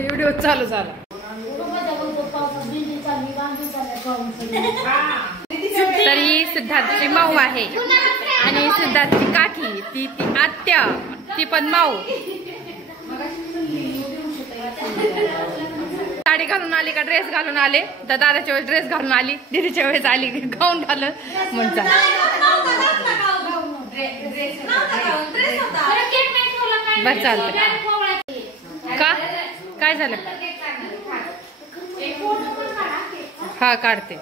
Video चालू झाला. तरी सिद्धार्थची माऊ आहे आणि सिद्धार्थची काकी ती आत्या ती पण माऊ. साडी घालून आली का ड्रेस घालून आले तर दादाच्या वेळेस ड्रेस घालून आली, दीदीच्या वेळेस आली गाऊन घालून म्हणता. बस चालतं का? काय झालं? हा काढते.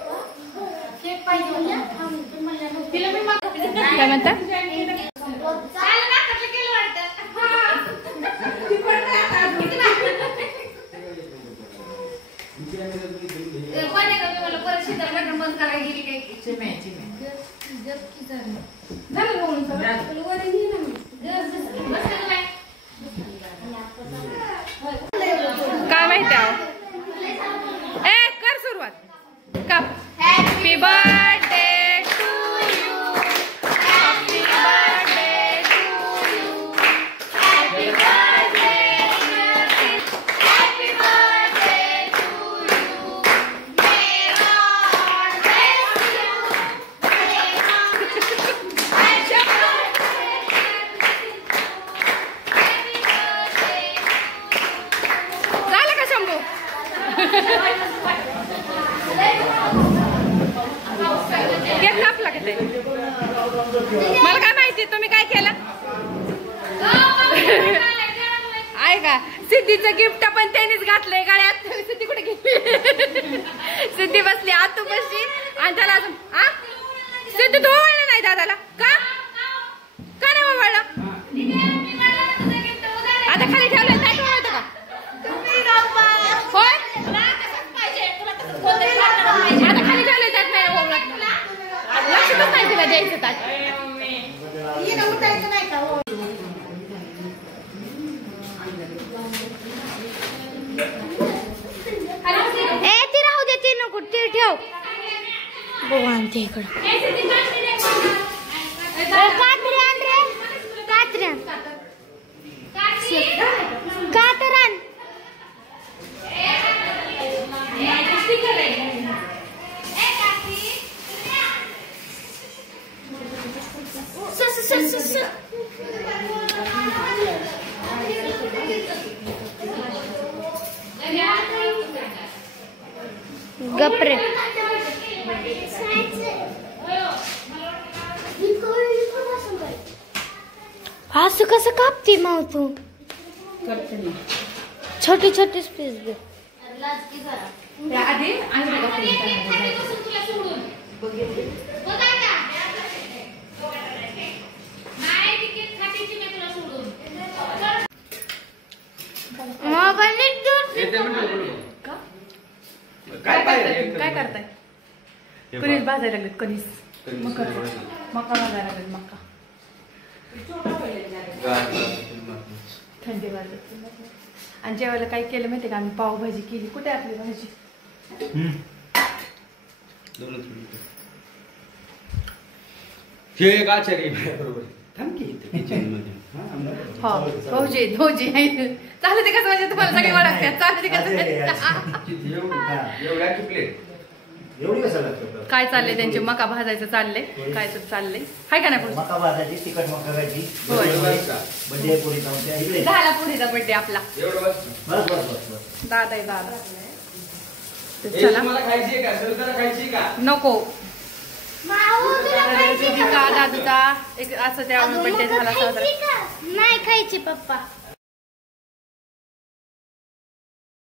काय म्हणता? काय माहिती आहे? ए कर सुरुवात. कप happy birthday to you, happy birthday to you, happy birthday happy birthday to you, may God bless you. झालं का शंभू? केक कापला का ते? मला काय माहिती तुम्ही काय केलं? आहे का सिद्धीचं गिफ्ट पण त्यांनीच घातलंय गळ्यात. सिद्धी कुठे गेली? सिद्धी बसली आतू बसली आणि त्याला अजून सिद्धी तू ओवाळलं नाही दादाला का? का नाही ओवाळलं? आता खाली ठेवलं ताट ओवाळतं का? होय आता खाली ठेवलं ताट नाही ओवाळत. लक्षातच नाही तिला द्यायचं ताट. ती राहू दे, ती नको, ते ठेव. भगवान ते इकडं कातरान गपरे. असं कसं कापते मग तू? छोटी छोटी पीस दे. काय करताय? कणीस भाजायला लागलेत. कणीस मका भाजायला लागलेत. मका थंडी वाजत. आणि जेवायला काय केलं माहिती का? आम्ही पावभाजी केली. कुठे आपली भाजी? भाऊजी चालू ते कसं म्हणजे तुम्हाला सगळे ओळखतात. चालू ते कसं काय चाललंय त्यांचे मका भाजायचं चाललंय. काय तर चाललंय हाय का नाही? मका भाजायची, तिखट मका खायची. झाला पुरीचा बर्थडे आपला. दादा आहे दादा. चला नको दादूचा एक असं त्या बर्थडे झाला. नाही खायची पप्पा.